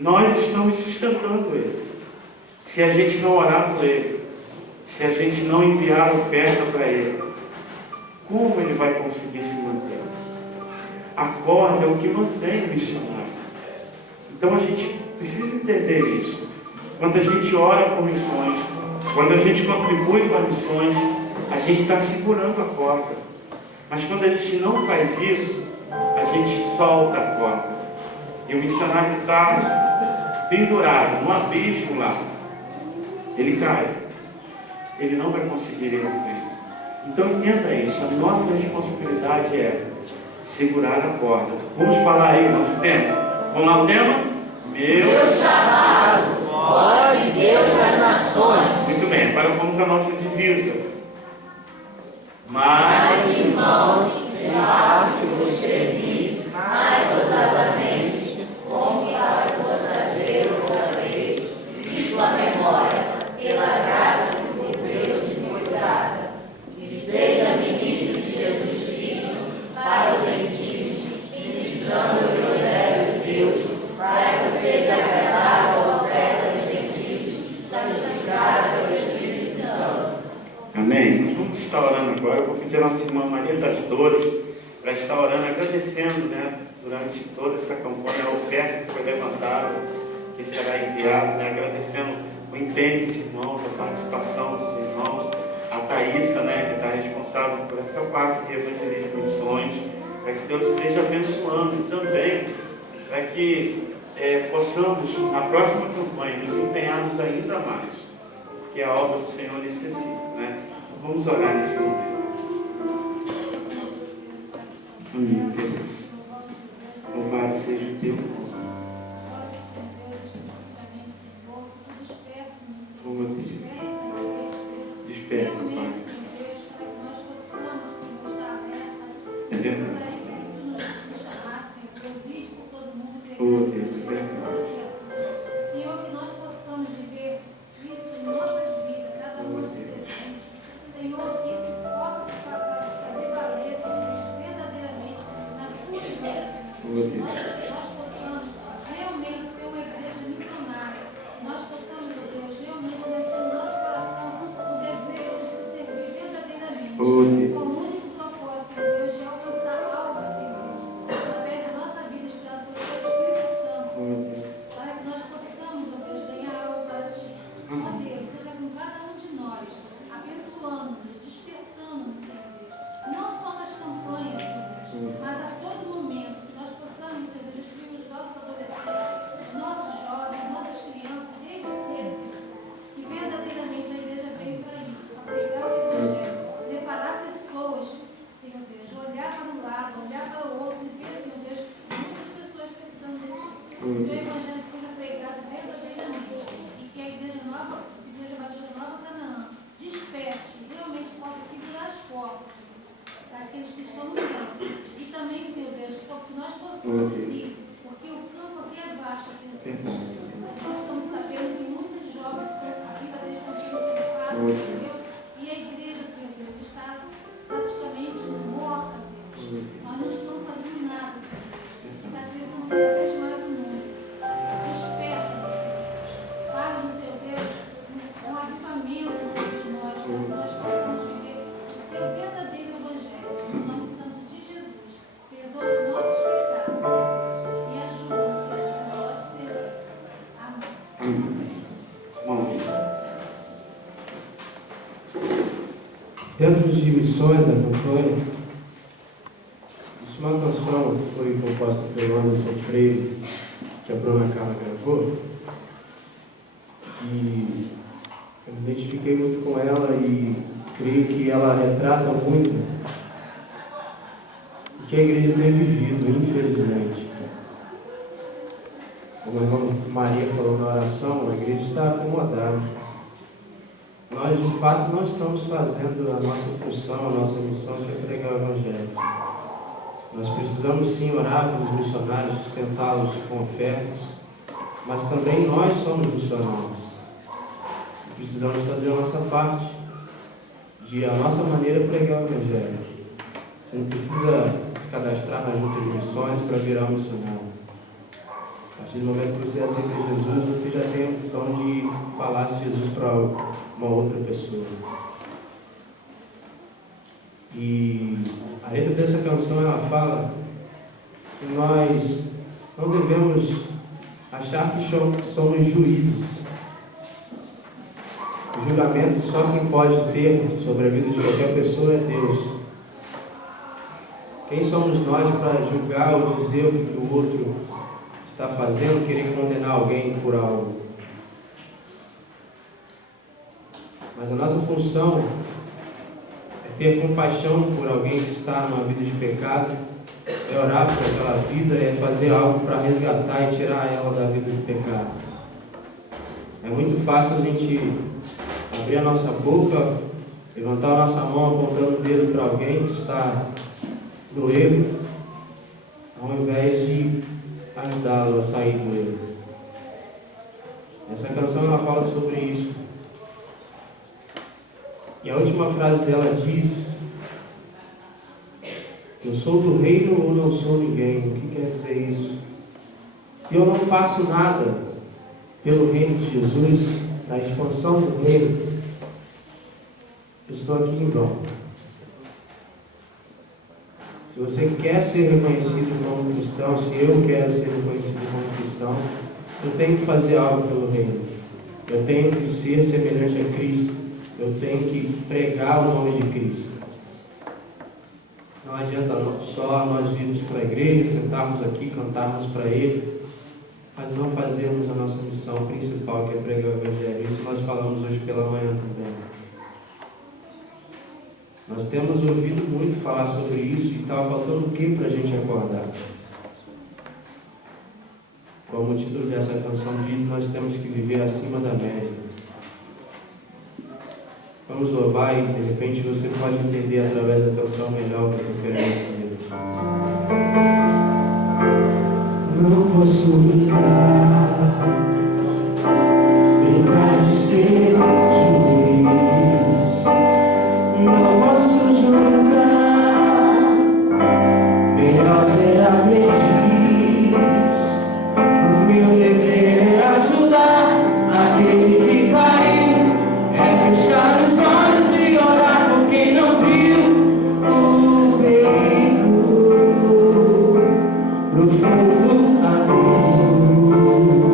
nós estamos sustentando ele. Se a gente não orar por ele, se a gente não enviar oferta para ele, como ele vai conseguir se manter? A corda é o que mantém o missionário. Então a gente precisa entender isso. Quando a gente ora por missões, quando a gente contribui para missões, a gente está segurando a corda. Mas quando a gente não faz isso, a gente solta a corda. E o missionário que está pendurado no abismo lá, ele cai. Ele não vai conseguir ir à frente. Então entenda isso. A nossa responsabilidade é segurar a corda. Vamos falar aí nosso tema? Vamos lá o tema? Meu chamado, voz de Deus das nações. Muito bem, agora vamos à nossa divisa. Mas, irmãos, debaixo vos escrevi, mais ousadamente, como que vos trazer outra vez, de sua memória, pela graça de Deus de muito dada, que seja ministro de Jesus Cristo para os gentios, ministrando o Evangelho de Deus, para que seja agradável a oferta dos gentios, santificada pelo Espírito Santo. amém? Nós vamos estar orando agora. Eu vou pedir a nossa irmã Maria das Dores para estar orando, agradecendo, durante toda essa campanha, a oferta que foi levantada, que será enviada, agradecendo o empenho dos irmãos, a participação dos irmãos, a Thaísa, que está responsável por essa parte de evangelismo e missões, para que Deus esteja abençoando e também para que possamos, na próxima campanha, nos empenharmos ainda mais, porque a obra do Senhor necessita, Vamos orar nesse momento. Amém, Deus. Louvado seja o teu nome. Oh, Deus. Desperta, Pai. É verdade. Oh, Deus, é verdade. Senhor, que nós possamos viver isso em nossas vidas, cada um dos presentes. Senhor, que isso possa fazer valer, Senhor, verdadeiramente na tua igreja. Nós possamos realmente ser uma igreja missionária. Nós possamos, Deus, realmente ter no nosso coração o desejo de te servir verdadeiramente. Com o único propósito, Deus, de alcançar algo, Senhor, através da nossa vida esperada pelo teu Espírito Santo. Para que nós possamos, ó Deus, ganhar algo para ti. Ó Deus, seja com cada um de nós, abençoando-nos, despertando-nos, Senhor Deus. Não só nas campanhas, Senhor Deus, mas a todo momento, que nós possamos, Senhor Deus, instruir os nossos adolescentes, os nossos jovens, nossas crianças, desde cedo, que verdadeiramente a igreja veio para isso, para pregar o Evangelho, preparar pessoas, Senhor Deus, olhar para um lado, olhar para o outro e ver, Senhor Deus, muitas pessoas precisando de ti. Que o Evangelho seja pregado verdadeiramente e que a Igreja Nova, Igreja Batista Nova Canaã, desperte, realmente possa segurar as portas para aqueles que estão no campo. E também, Senhor Deus, que nós possamos ir, porque o campo aqui é vasto, Senhor Deus. Nós estamos sabendo que muitos jovens, a vida deles está sendo ocupada, entendeu? E a igreja, Senhor Deus, está praticamente morta, Deus. Nós não estamos fazendo nada, Senhor Deus. E está crescendo cada vez mais o mundo. Desperta, fala-nos, Senhor Deus, um avivamento de nós, para que nós possamos viver o teu verdadeiro Evangelho, no nome santo de Jesus. Perdoa os nossos pecados e ajuda-nos, Senhor, a nós te servir. Amém. Bom, Dentro de missões, a campanha, isso é uma canção que foi composta pelo Anderson Freire, que a Bruna Carla gravou, e eu me identifiquei muito com ela e creio que ela retrata muito o que a igreja tem vivido, infelizmente. Como a irmã Maria falou na oração, a igreja está acomodada. Nós, de fato, não estamos fazendo a nossa função, a nossa missão, que é pregar o Evangelho. Nós precisamos sim orar pelos missionários, sustentá-los com ofertas, mas também nós somos missionários. Precisamos fazer a nossa parte, de a nossa maneira pregar o Evangelho. Você não precisa se cadastrar na junta de missões para virar um missionário. partir do momento que você aceita Jesus, você já tem a opção de falar de Jesus para uma outra pessoa. E a letra dessa canção, ela fala que nós não devemos achar que somos juízes. O julgamento só quem pode ter sobre a vida de qualquer pessoa é Deus. Quem somos nós para julgar ou dizer o que o outro está fazendo, querer condenar alguém por algo? Mas a nossa função é ter compaixão por alguém que está numa vida de pecado, é orar por aquela vida, é fazer algo para resgatar e tirar ela da vida de pecado. É muito fácil a gente abrir a nossa boca, levantar a nossa mão apontando o dedo para alguém que está no erro, ao invés de ajudá-lo a sair do erro. Essa canção ela fala sobre isso. E a última frase dela diz: eu sou do reino ou não sou ninguém. O que quer dizer isso? Se eu não faço nada pelo reino de Jesus, na expansão do reino, eu estou aqui em vão. Se você quer ser reconhecido como cristão, se eu quero ser reconhecido como cristão, eu tenho que fazer algo pelo reino. Eu tenho que ser semelhante a Cristo. Eu tenho que pregar o nome de Cristo. Não adianta só nós virmos para a igreja, sentarmos aqui, cantarmos para Ele, mas não fazermos a nossa missão principal, que é pregar o Evangelho. Isso nós falamos hoje pela manhã também. Nós temos ouvido muito falar sobre isso e estava faltando o que para a gente acordar? Como o título dessa canção diz, nós temos que viver acima da média. Vamos louvar e de repente você pode entender através da canção melhor o que eu quero dizer. Não posso brincar de ser juiz. Não posso julgar, melhor ser aprendiz. O meu dever é ajudar aquele que caiu, é fechar os olhos e orar por quem não viu o perigo, profundo abismo.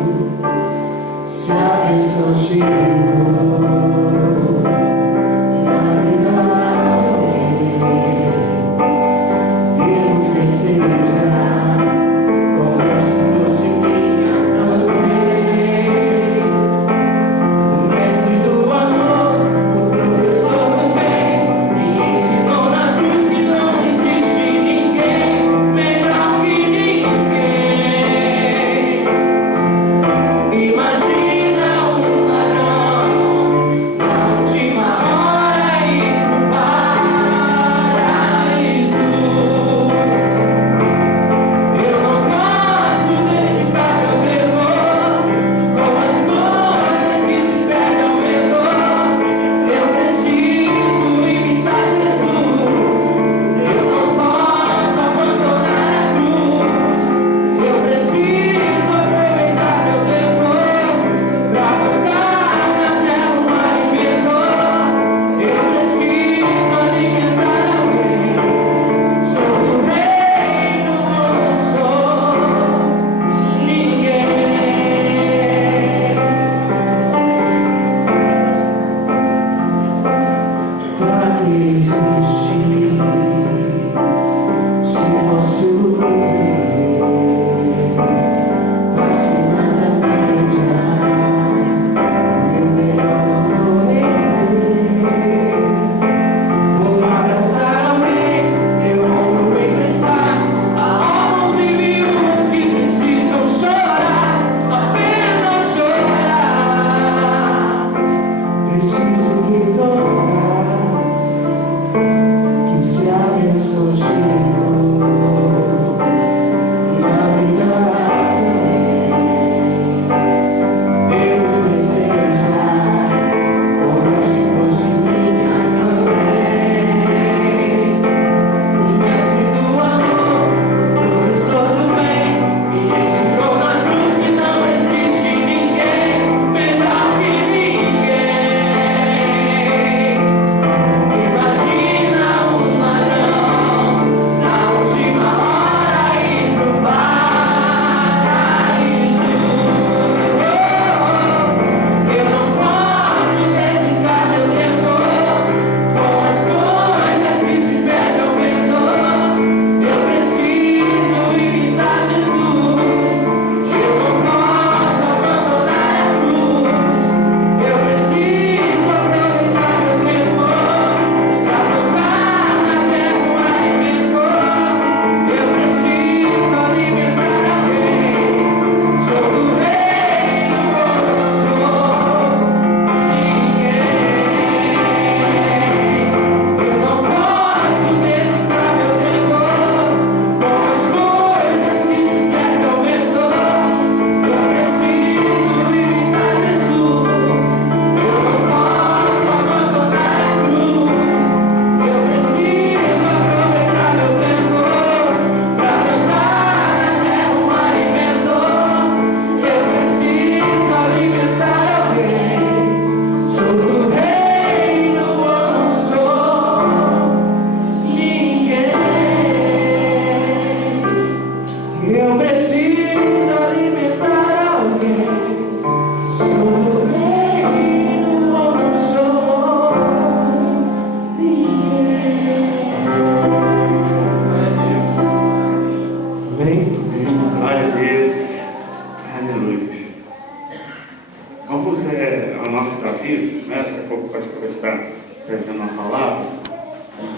para nossos avisos, né? Daqui a pouco pode estar trazendo uma palavra.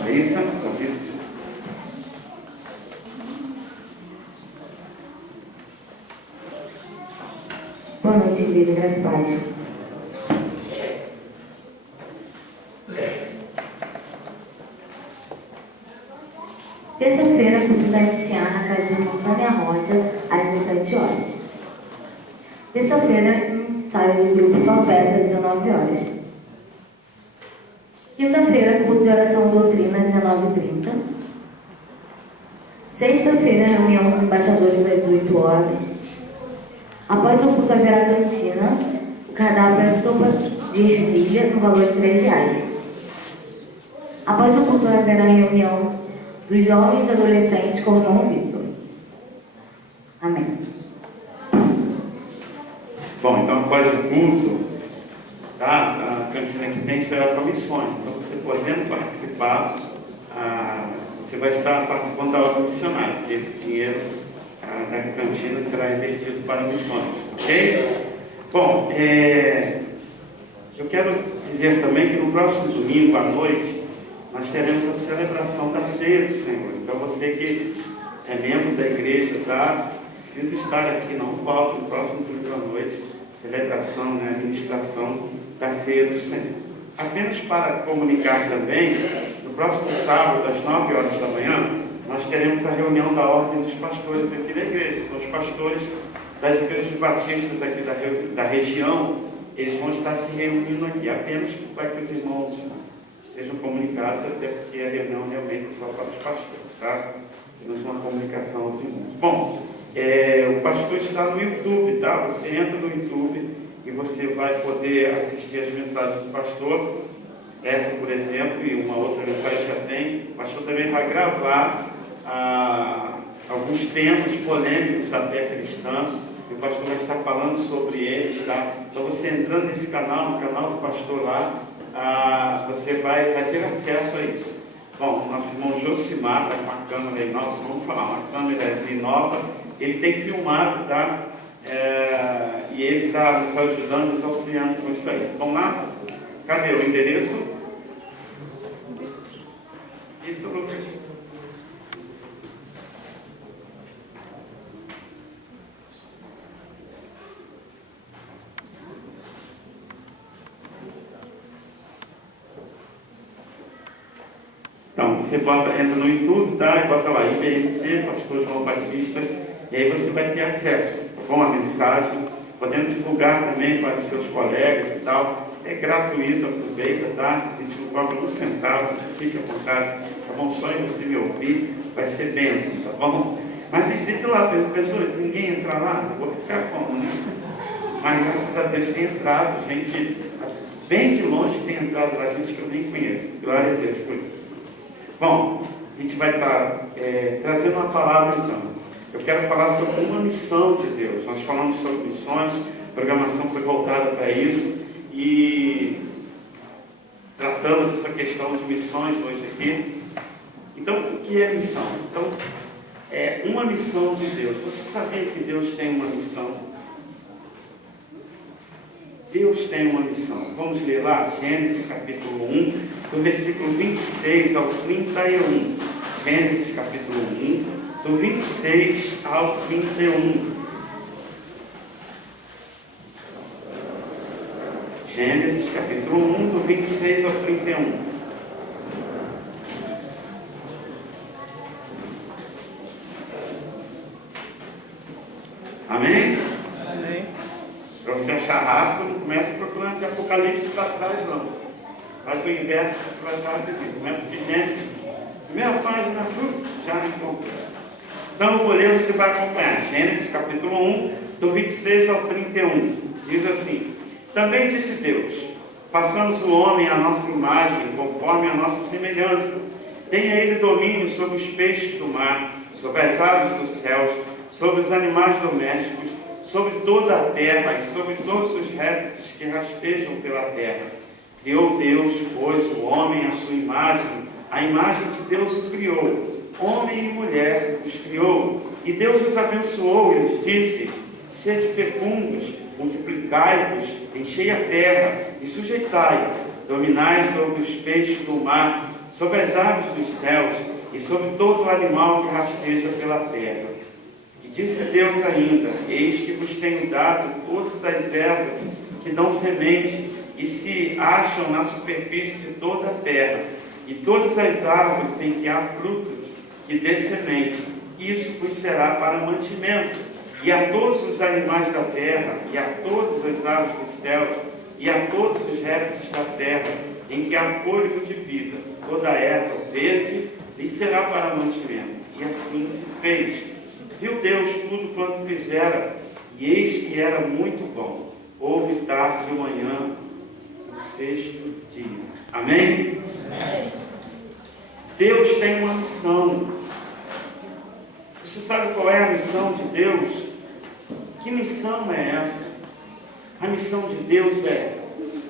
Raíssa, os avisos. Boa noite, igreja, graças a Deus. Terça-feira, culto vai iniciar na casa de Montanha Rocha, às 17 horas. Terça-feira, ensaio do grupo Só Peça, às 19 horas. Quinta-feira, culto de oração e doutrina, às 19h30. Sexta-feira, reunião dos embaixadores, às 8 horas. Após o culto, haverá cantina. O cardápio é sopa de ervilha, no valor de R$3. Após o culto, haverá reunião dos jovens e adolescentes com o irmão Vitor. Amém. Bom, então após o culto, tá? A cantina que tem será para missões. Então você podendo participar, você vai estar participando da obra missionária, porque esse dinheiro da cantina será invertido para missões, ok? Bom, eu quero dizer também que no próximo domingo à noite nós teremos a celebração da ceia do Senhor. Então você que é membro da igreja, tá? Precisa estar aqui, não falte no próximo domingo à noite, celebração, né? Administração da ceia do Senhor. Apenas para comunicar também, no próximo sábado, às 9 horas da manhã, nós teremos a reunião da Ordem dos Pastores aqui da igreja. São os pastores das igrejas batistas aqui da região, eles vão estar se reunindo aqui, apenas para que os irmãos estejam comunicados, até porque a reunião realmente é só para os pastores, tá? Temos uma comunicação aos irmãos. Bom, o pastor está no YouTube, tá? Você entra no YouTube e você vai poder assistir as mensagens do pastor. Essa, por exemplo, e uma outra mensagem já tem. O pastor também vai gravar alguns temas polêmicos da fé cristã. E o pastor vai estar falando sobre eles, tá? Então você entrando nesse canal, no canal do pastor lá, você vai ter acesso a isso. Bom, nosso irmão Josimar está com uma câmera aí nova, vamos falar, uma câmera nova, ele tem filmado, tá? E ele está nos ajudando, nos auxiliando com isso aí. Vamos lá? Cadê o endereço? Isso, Lucas. Então, você entra no YouTube, tá? E bota lá, IBMC, Pastor João Batista, e aí você vai ter acesso com a mensagem, podendo divulgar também para os seus colegas e tal. É gratuito, aproveita, tá? A gente não cobra um centavo, fique à vontade, tá bom? Só em você me ouvir, vai ser bênção, tá bom? Mas visite lá, pessoas, ninguém entra lá, eu vou ficar como, né? Mas graças a Deus tem entrado, gente bem de longe tem entrado lá, gente que eu nem conheço. Glória a Deus por isso. Bom, a gente vai estar trazendo uma palavra então. Eu quero falar sobre uma missão de Deus. Nós falamos sobre missões, a programação foi voltada para isso e tratamos essa questão de missões hoje aqui. Então, o que é missão? Então, é uma missão de Deus. Você sabia que Deus tem uma missão? Deus tem uma missão. Vamos ler lá, Gênesis capítulo 1, do versículo 26 ao 31. Gênesis capítulo 1, do 26 ao 31. Gênesis capítulo 1, do 26 ao 31. Amém? Amém. Para você achar rápido, não comece procurando de Apocalipse para trás, não. Faz o inverso, você vai achar rapidinho. Começa de Gênesis, primeira página, já encontrou. Então eu vou ler, você vai acompanhar. Gênesis capítulo 1, do 26 ao 31. Diz assim: Também disse Deus: façamos o homem à nossa imagem, conforme a nossa semelhança. Tenha ele domínio sobre os peixes do mar, sobre as aves dos céus, sobre os animais domésticos, sobre toda a terra e sobre todos os répteis que rastejam pela terra. Criou Deus, pois, o homem à sua imagem, a imagem de Deus o criou, homem e mulher os criou. E Deus os abençoou e lhes disse: sede fecundos, multiplicai-vos, enchei a terra e sujeitai, dominai sobre os peixes do mar, sobre as aves dos céus e sobre todo o animal que rasteja pela terra. E disse Deus ainda: eis que vos tenho dado todas as ervas que dão semente e se acham na superfície de toda a terra, e todas as árvores em que há frutos que dê semente, isso vos será para mantimento. E a todos os animais da terra, e a todas as aves dos céus, e a todos os répteis da terra, em que há fôlego de vida, toda a erva verde lhe será para mantimento. E assim se fez. Viu Deus tudo quanto fizera, e eis que era muito bom. Houve tarde e manhã, o sexto dia. Amém? Deus tem uma missão. Você sabe qual é a missão de Deus? Que missão é essa? A missão de Deus é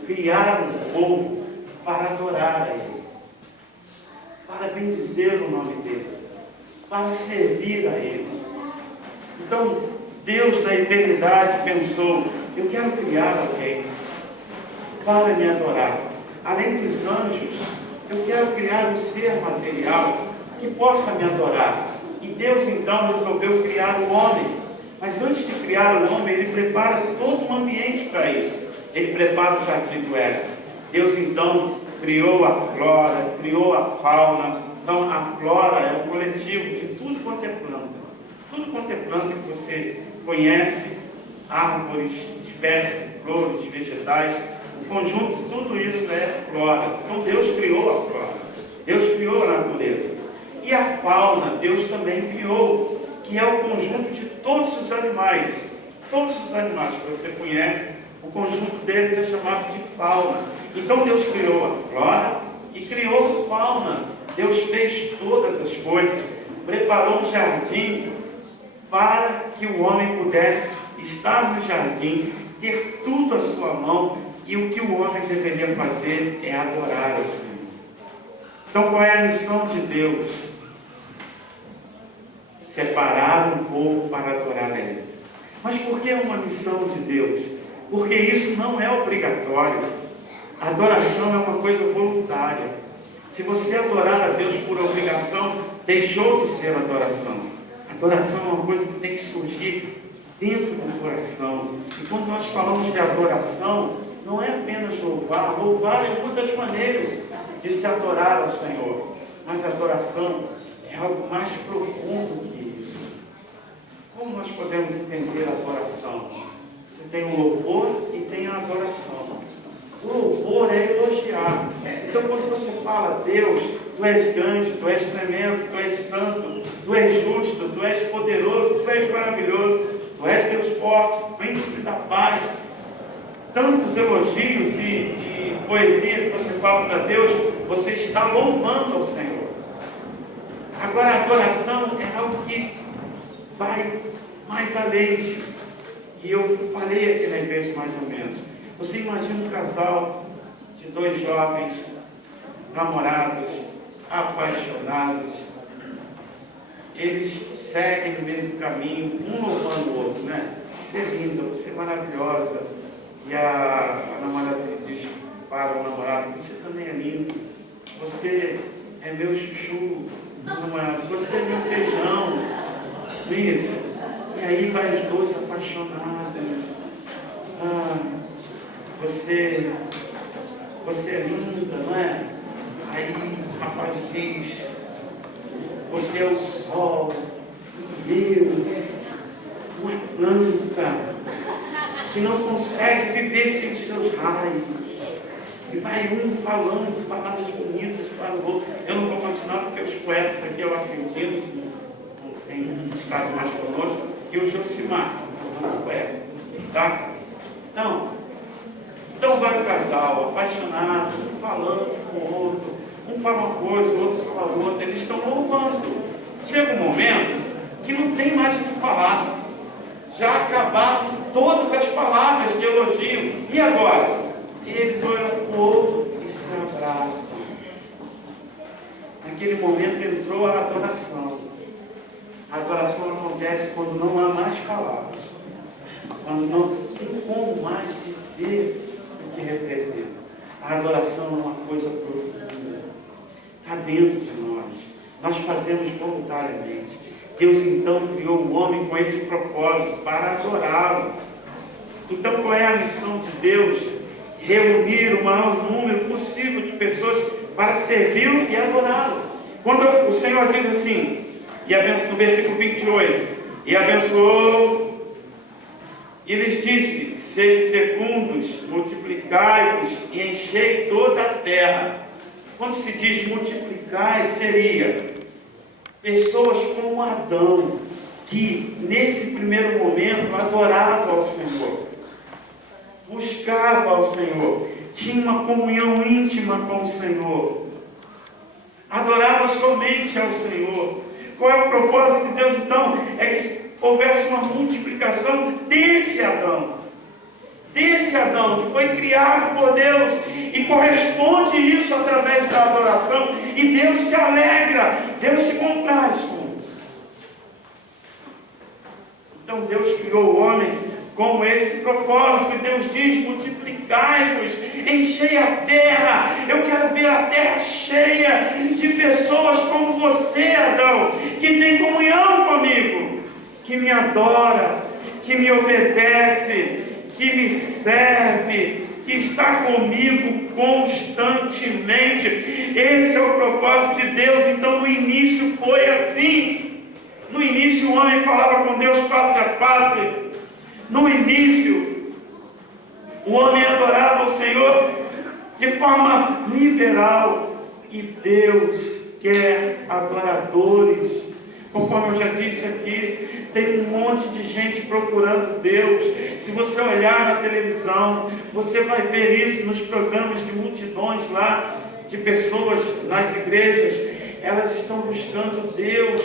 criar um povo para adorar a Ele, para bendizer o nome dEle, para servir a Ele. Então, Deus na eternidade pensou: eu quero criar alguém para me adorar. Além dos anjos, eu quero criar um ser material que possa me adorar. E Deus então resolveu criar o homem. Mas antes de criar o homem, Ele prepara todo um ambiente para isso. Ele prepara o jardim do Éden. Deus então criou a flora, criou a fauna. Então a flora é um coletivo de tudo quanto é planta. Tudo quanto é planta que você conhece, árvores, espécies, flores, vegetais, o conjunto de tudo isso é flora. Então Deus criou a flora. Deus criou a natureza. E a fauna, Deus também criou, que é o conjunto de todos os animais. Todos os animais que você conhece, o conjunto deles é chamado de fauna. Então Deus criou a flora e criou a fauna. Deus fez todas as coisas, preparou um jardim para que o homem pudesse estar no jardim, ter tudo à sua mão, e o que o homem deveria fazer é adorar ao Senhor. Então qual é a missão de Deus? Separar um povo para adorar a Ele. Mas por que uma missão de Deus? Porque isso não é obrigatório. A adoração é uma coisa voluntária. Se você adorar a Deus por obrigação, deixou de ser adoração. Adoração é uma coisa que tem que surgir dentro do coração. E quando nós falamos de adoração, não é apenas louvar. Louvar é uma das maneiras de se adorar ao Senhor. Mas a adoração é algo mais profundo que isso. Como nós podemos entender a adoração? Você tem o louvor e tem a adoração. O louvor é elogiar. Então quando você fala: Deus, Tu és grande, Tu és tremendo, Tu és santo, Tu és justo, Tu és poderoso, Tu és maravilhoso, Tu és Deus forte, príncipe da paz. Tantos elogios e poesia que você fala para Deus, você está louvando ao Senhor. Agora a adoração é algo que vai mais além disso. E eu falei aqui na igreja mais ou menos. Você imagina um casal de dois jovens, namorados, apaixonados. Eles seguem no meio do caminho, um louvando o outro, né? Você é linda, você é maravilhosa. E a namorada diz para o namorado: você também é lindo. Você é meu chuchu. Namorado, você é meu feijão. Isso. E aí vai os dois apaixonados. Você é linda, não é? Aí o rapaz diz: você é o sol, uma planta que não consegue viver sem os seus raios. E vai um falando palavras bonitas para o outro. Eu não vou continuar porque os poetas aqui, eu assentindo, tem estado mais conosco, e o Josimar, o nosso poeta. Tá? Então vai o casal, apaixonado, um falando com o outro, um fala uma coisa, o outro fala outra, eles estão louvando. Chega um momento que não tem mais o que falar. Já acabaram-se todas as palavras de elogio. E agora? Eles olham para o outro e se abraçam. Naquele momento entrou a adoração. A adoração acontece quando não há mais palavras. quando não tem como mais dizer o que representa. A adoração é uma coisa profunda, está dentro de nós, nós fazemos voluntariamente. Deus então criou o homem com esse propósito, para adorá-lo. Então qual é a missão de Deus? Reunir o maior número possível de pessoas para servi-lo e adorá-lo. Quando o Senhor diz assim, e abençoou, no versículo 28, e abençoou, e lhes disse: sede fecundos, multiplicai-vos e enchei toda a terra. Quando se diz multiplicai, seria pessoas como Adão, que nesse primeiro momento adorava ao Senhor, buscava ao Senhor, tinha uma comunhão íntima com o Senhor, adorava somente ao Senhor. Qual é o propósito de Deus então? É que houvesse uma multiplicação desse Adão que foi criado por Deus, e corresponde isso através da adoração, e Deus se alegra, Deus se compraz com isso. Então Deus criou o homem com esse propósito, e Deus diz: multiplicai-vos, enchei a terra. Eu quero ver a terra cheia de pessoas como você, Adão, que tem comunhão comigo, que me adora, que me obedece, que me serve, que está comigo constantemente. Esse é o propósito de Deus. Então no início foi assim. No início o homem falava com Deus face a face. No início o homem adorava o Senhor de forma liberal, e Deus quer adoradores. Conforme eu já disse aqui, tem um monte de gente procurando Deus. Se você olhar na televisão, você vai ver isso nos programas de multidões lá, de pessoas nas igrejas. Elas estão buscando Deus.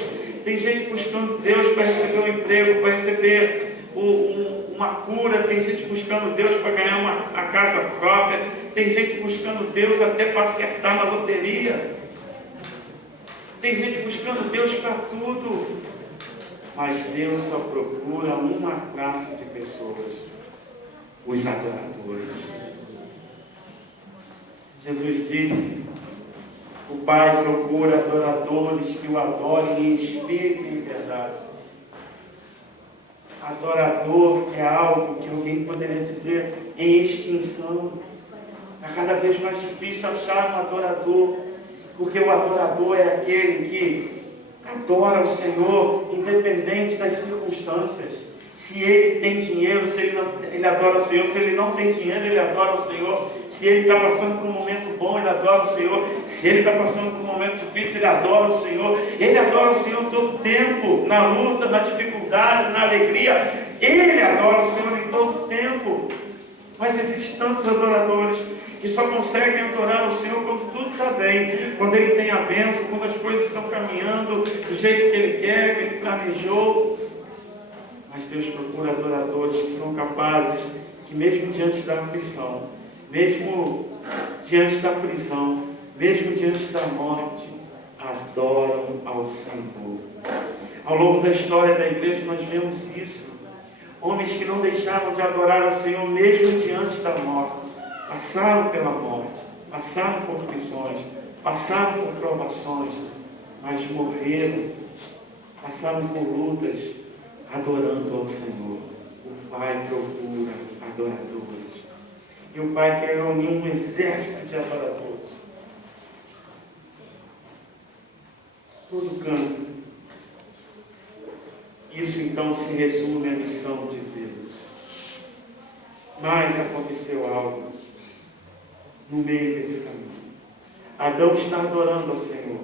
Tem gente buscando Deus para receber um emprego, para receber uma cura. Tem gente buscando Deus para ganhar a casa própria. Tem gente buscando Deus até para acertar na loteria. Tem gente buscando Deus para tudo. Mas Deus só procura uma classe de pessoas: os adoradores. Jesus disse: o Pai procura adoradores que o adorem em espírito e em verdade. Adorador é algo que alguém poderia dizer em extinção. Está cada vez mais difícil achar um adorador, porque o adorador é aquele que adora o Senhor independente das circunstâncias. Se ele tem dinheiro, ele adora o Senhor. Se ele não tem dinheiro, ele adora o Senhor. Se ele está passando por um momento bom, ele adora o Senhor. Se ele está passando por um momento difícil, ele adora o Senhor. Ele adora o Senhor todo o tempo, na luta, na dificuldade, na alegria. Ele adora o Senhor em todo o tempo. Mas existem tantos adoradores que só conseguem adorar o Senhor quando tudo está bem, quando Ele tem a bênção, quando as coisas estão caminhando do jeito que Ele quer, que Ele planejou. Mas Deus procura adoradores que são capazes, que mesmo diante da aflição, mesmo diante da prisão, mesmo diante da morte, adoram ao Senhor. Ao longo da história da igreja nós vemos isso. Homens que não deixaram de adorar ao Senhor mesmo diante da morte. Passaram pela morte, passaram por prisões, passaram por provações, mas morreram, passaram por lutas, adorando ao Senhor. O Pai procura adoradores. E o Pai quer reunir um exército de adoradores. Todo canto. Isso então se resume à missão de Deus. Mas aconteceu algo no meio desse caminho. Adão está adorando ao Senhor.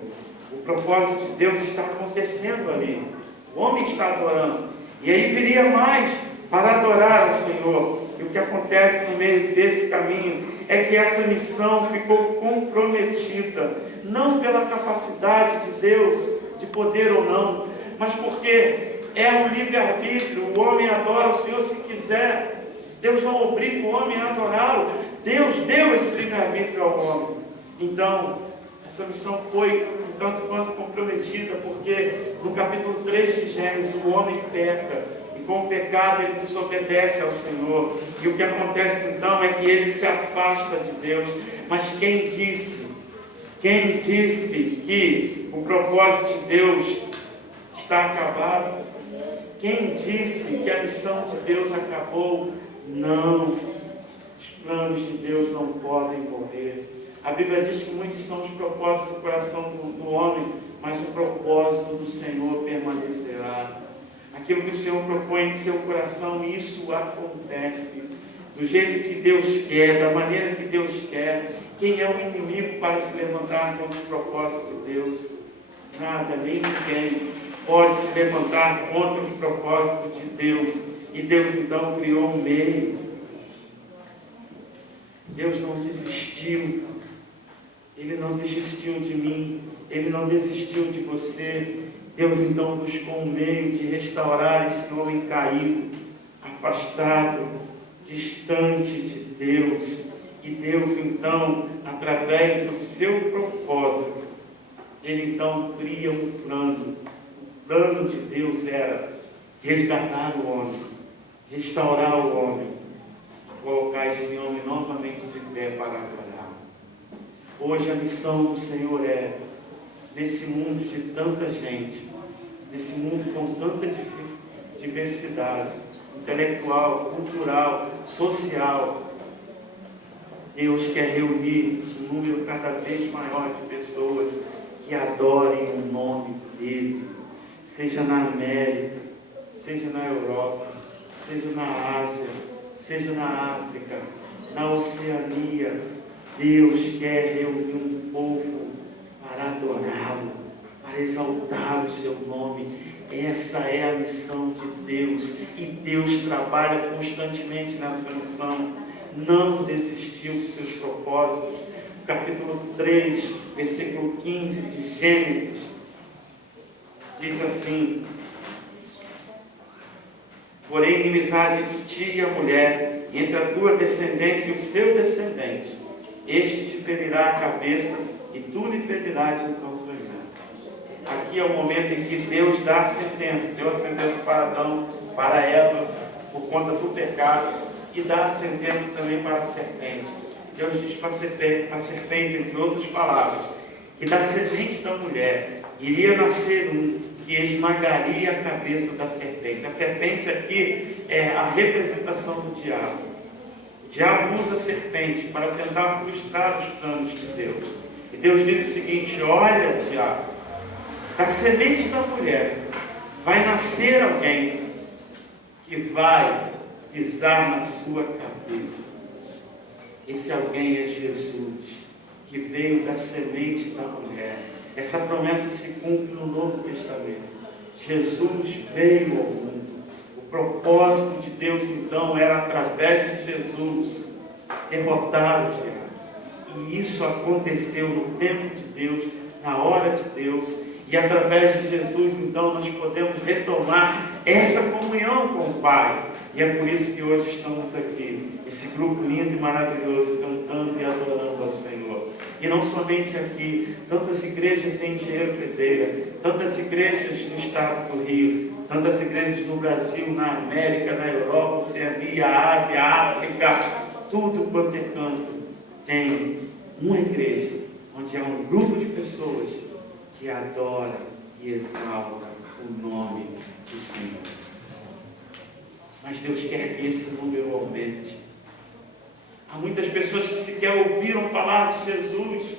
O propósito de Deus está acontecendo ali. O homem está adorando. E aí viria mais para adorar ao Senhor. E o que acontece no meio desse caminho é que essa missão ficou comprometida. Não pela capacidade de Deus, de poder ou não, mas porque é um livre-arbítrio. O homem adora o Senhor se quiser. Deus não obriga o homem a adorá-lo. Deus deu esse livre-arbítrio ao homem. Então, essa missão foi um tanto quanto comprometida, porque no capítulo 3 de Gênesis o homem peca. E com o pecado ele desobedece ao Senhor. E o que acontece então é que ele se afasta de Deus. Mas quem disse que o propósito de Deus está acabado? Quem disse que a missão de Deus acabou? Não. Os planos de Deus não podem morrer. A Bíblia diz que muitos são os propósitos do coração do homem, mas o propósito do Senhor permanecerá. Aquilo que o Senhor propõe em seu coração, isso acontece. Do jeito que Deus quer, da maneira que Deus quer. Quem é o inimigo para se levantar contra o propósito de Deus? Nada, nem ninguém pode se levantar contra o propósito de Deus. E Deus então criou um meio. Deus não desistiu. Ele não desistiu de mim. Ele não desistiu de você. Deus então buscou um meio de restaurar esse homem caído, afastado, distante de Deus. E Deus então, através do seu propósito, Ele então cria um plano. O plano de Deus era resgatar o homem, restaurar o homem, colocar esse homem novamente de pé para adorar. Hoje a missão do Senhor é, nesse mundo de tanta gente, nesse mundo com tanta diversidade, intelectual, cultural, social, Deus quer reunir um número cada vez maior de pessoas que adorem o nome dEle, seja na América, seja na Europa, seja na Ásia, seja na África, na Oceania. Deus quer reunir um povo para adorá-lo, para exaltar o seu nome. Essa é a missão de Deus, e Deus trabalha constantemente nessa missão. Não desistiu dos seus propósitos. Capítulo 3, versículo 15 de Gênesis, diz assim: porém, inimizade entre ti e a mulher, e entre a tua descendência e o seu descendente. Este te ferirá a cabeça, e tu lhe ferirás o calcanhar. Aqui é o momento em que Deus dá a sentença. Deu a sentença para Adão, para Eva, por conta do pecado, e dá a sentença também para a serpente. Deus diz para a serpente, entre outras palavras, que da semente da mulher iria nascer um que esmagaria a cabeça da serpente. A serpente aqui é a representação do diabo. O diabo usa a serpente para tentar frustrar os planos de Deus. E Deus diz o seguinte: olha, diabo, da semente da mulher vai nascer alguém que vai pisar na sua cabeça. Esse alguém é Jesus, que veio da semente da mulher. Essa promessa se cumpre no Novo Testamento. Jesus veio ao mundo. O propósito de Deus então era, através de Jesus, derrotar o diabo. E isso aconteceu no tempo de Deus, na hora de Deus. E através de Jesus então nós podemos retomar essa comunhão com o Pai. E é por isso que hoje estamos aqui, esse grupo lindo e maravilhoso, cantando e adorando ao Senhor. E não somente aqui, tantas igrejas em Engenheiro Pedreira, tantas igrejas no estado do Rio, tantas igrejas no Brasil, na América, na Europa, Oceania, Ásia, África, tudo quanto é canto, tem uma igreja, onde há um grupo de pessoas que adora e exalta o nome do Senhor. Mas Deus quer que esse número aumente. Há muitas pessoas que sequer ouviram falar de Jesus.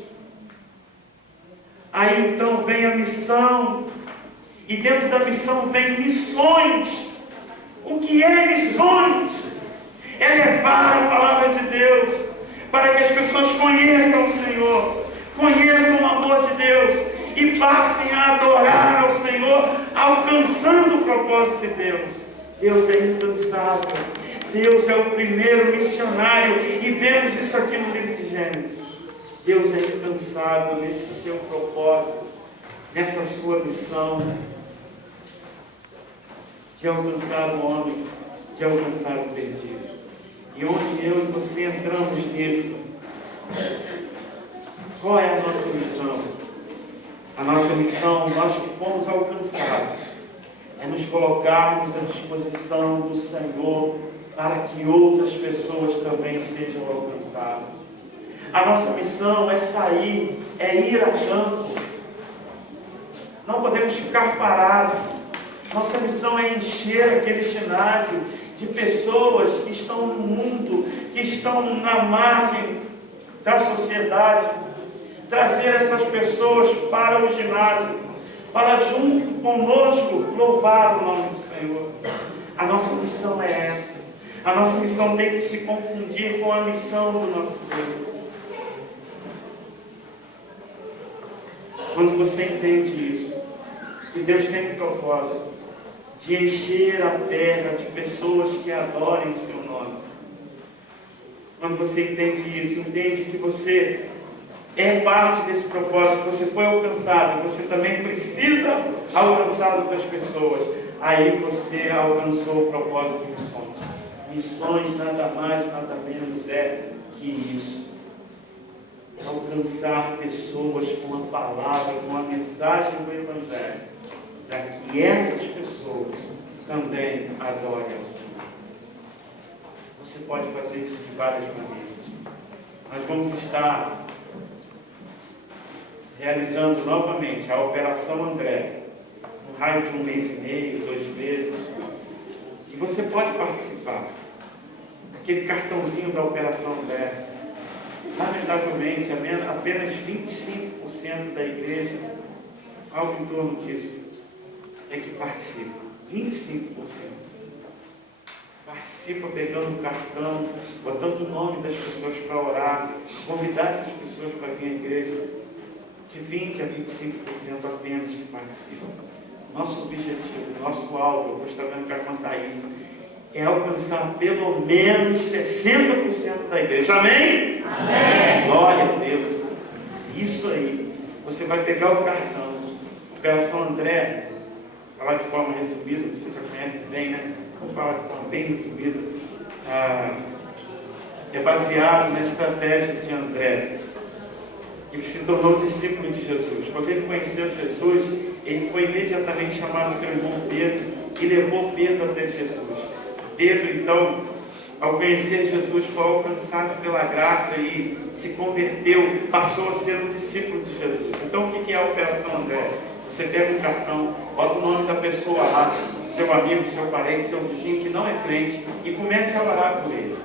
Aí então vem a missão. E dentro da missão vem missões. O que é missões? É levar a palavra de Deus para que as pessoas conheçam o Senhor, conheçam o amor de Deus e passem a adorar ao Senhor, alcançando o propósito de Deus. Deus é incansável. Deus é o primeiro missionário. E vemos isso aqui no livro de Gênesis. Deus é incansável nesse seu propósito, nessa sua missão de alcançar o homem, de alcançar o perdido. E onde eu e você entramos nisso, qual é a nossa missão? A nossa missão, nós que fomos alcançados, é nos colocarmos à disposição do Senhor para que outras pessoas também sejam alcançadas. A nossa missão é sair, é ir a campo. Não podemos ficar parados. Nossa missão é encher aquele ginásio de pessoas que estão no mundo, que estão na margem da sociedade. Trazer essas pessoas para o ginásio, para junto conosco louvar o nome do Senhor. A nossa missão é essa. A nossa missão tem que se confundir com a missão do nosso Deus. Quando você entende isso, que Deus tem um propósito de encher a terra de pessoas que adorem o seu nome. Quando você entende isso, entende que você é parte desse propósito, você foi alcançado, você também precisa alcançar outras pessoas. Aí você alcançou o propósito de missões. Missões nada mais, nada menos é que isso. Alcançar pessoas com a palavra, com a mensagem do Evangelho, para que essas pessoas também adorem ao Senhor. Você pode fazer isso de várias maneiras. Nós vamos estar realizando novamente a Operação André, no raio de 1 mês e meio, 2 meses, e você pode participar. Aquele cartãozinho da Operação André, lamentavelmente, apenas 25% da igreja, algo em torno disso, é que participa. 25%. Participa pegando o cartão, botando o nome das pessoas para orar, convidar essas pessoas para vir à igreja. De 20% a 25% apenas que participam. Nosso objetivo, nosso alvo, eu vou estar vendo para contar isso, é alcançar pelo menos 60% da igreja. Amém? Amém. Glória a Deus. Isso aí. Você vai pegar o cartão. Operação André, falar de forma resumida, você já conhece bem, né? Vou falar de forma bem resumida. É baseado na estratégia de André, que se tornou discípulo de Jesus. Quando ele conheceu Jesus, ele foi imediatamente chamar o seu irmão Pedro e levou Pedro até Jesus. Pedro, então, ao conhecer Jesus, foi alcançado pela graça e se converteu, passou a ser um discípulo de Jesus. Então, o que é a Operação André? Você pega um cartão, bota o nome da pessoa lá, seu amigo, seu parente, seu vizinho que não é crente, e comece a orar por ele.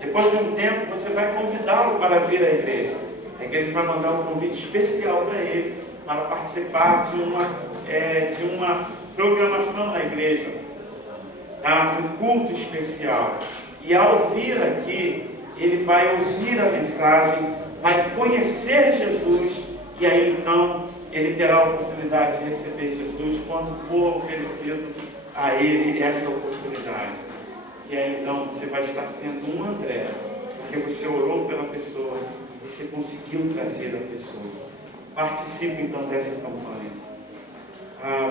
Depois de um tempo, você vai convidá-lo para vir à igreja. A igreja vai mandar um convite especial para ele, para participar de uma programação na igreja, um culto especial. E ao vir aqui, ele vai ouvir a mensagem, vai conhecer Jesus, e aí então ele terá a oportunidade de receber Jesus quando for oferecido a ele essa oportunidade. E aí então você vai estar sendo um André, porque você orou pela pessoa, você conseguiu trazer a pessoa. Participe então dessa campanha.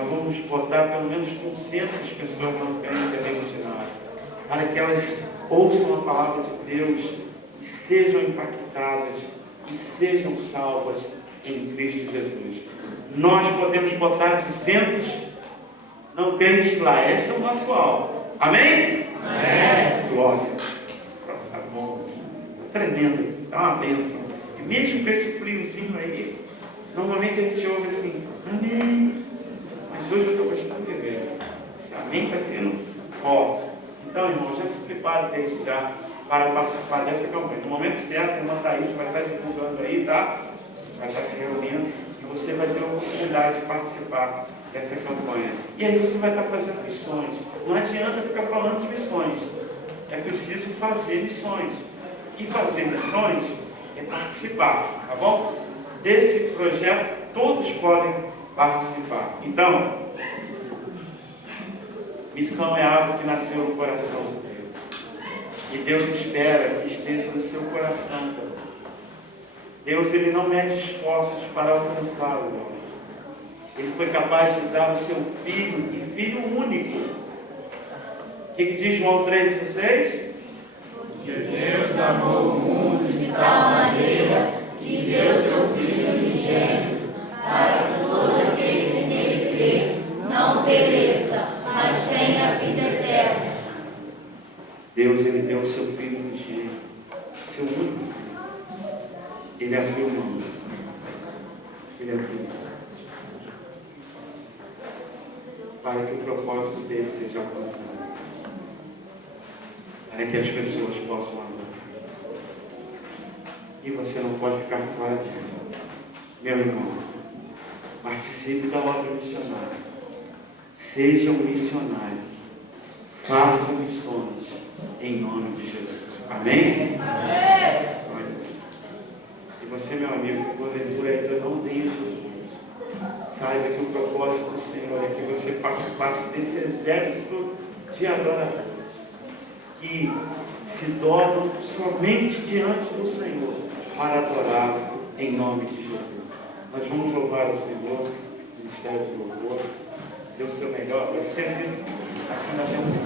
Vamos botar pelo menos 100 pessoas não crentes ali no ginásio, para que elas ouçam a palavra de Deus e sejam impactadas e sejam salvas em Cristo Jesus. Nós podemos botar 200 não crentes lá, esse é o nosso alvo. Amém? Amém. Glória. Tá bom. Tremendo, tá uma bênção. E mesmo com esse friozinho aí, normalmente a gente ouve assim, amém. Mas hoje eu estou gostando de ver. Esse amém está sendo forte. Então, irmão, já se prepare desde já para participar dessa campanha. No momento certo, a irmã Thaís vai estar divulgando aí, tá? Vai estar se reunindo e você vai ter a oportunidade de participar dessa campanha. E aí você vai estar fazendo missões. Não adianta ficar falando de missões. É preciso fazer missões. E fazer missões é participar, tá bom? Desse projeto todos podem participar. Então, missão é algo que nasceu no coração de Deus. E Deus espera que esteja no seu coração. Deus, ele não mede esforços para alcançar o homem. Ele foi capaz de dar o seu filho, e filho único. O que diz João 3,16? Que Deus amou o mundo de tal maneira que deu seu Filho unigênito, para que todo aquele que nele crê não pereça, Deus, Ele deu o seu Filho unigênito, seu único Filho. Ele abriu mão. Ele abriu mão. Para que o propósito dele seja alcançado. Para que as pessoas possam amar. E você não pode ficar fora disso. Meu irmão, participe da obra missionária. Seja um missionário. Faça missões em nome de Jesus. Amém? Amém. E você, meu amigo, que porventura ainda não tem Jesus, saiba que o propósito do Senhor é que você faça parte desse exército de adoradores que se dobram somente diante do Senhor para adorá-lo em nome de Jesus. Nós vamos louvar o Senhor, Ministério de Louvor, dê o seu melhor, vai ser aqui nós temos